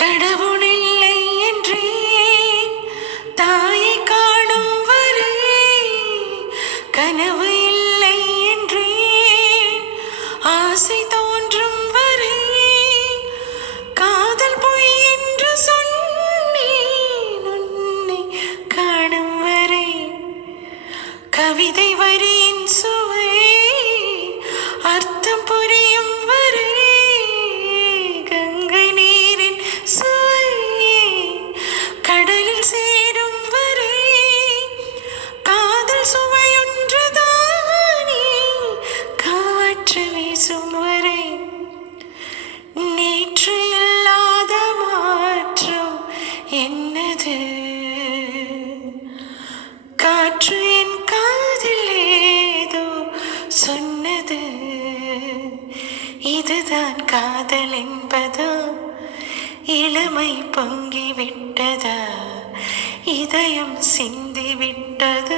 கடவுளில்லை என்றேன் தாயை காணும் வரை, கனவு இல்லை என்றேன் ஆசை தோன்றும் வரை, காதல் பொய் என்று சொன்னேன் உன்னை காணும் வரை, கவிதை வரியின் சுவை அர்த்தம் புரியும் வரை, கங்கை நீரின் சுவை கடலில் சேரும் வரை, காதல் சுவையொன்றுதானே காற்று வீசும் வரை, நேற்று இல்லாத மாற்றம் என்னது, காற்று என் காதில் ஏதோ சொன்னது, இதுதான் காதல் என்பதா, இளமை பொங்கி விட்டதா, இதயம் சிந்தி விட்டது.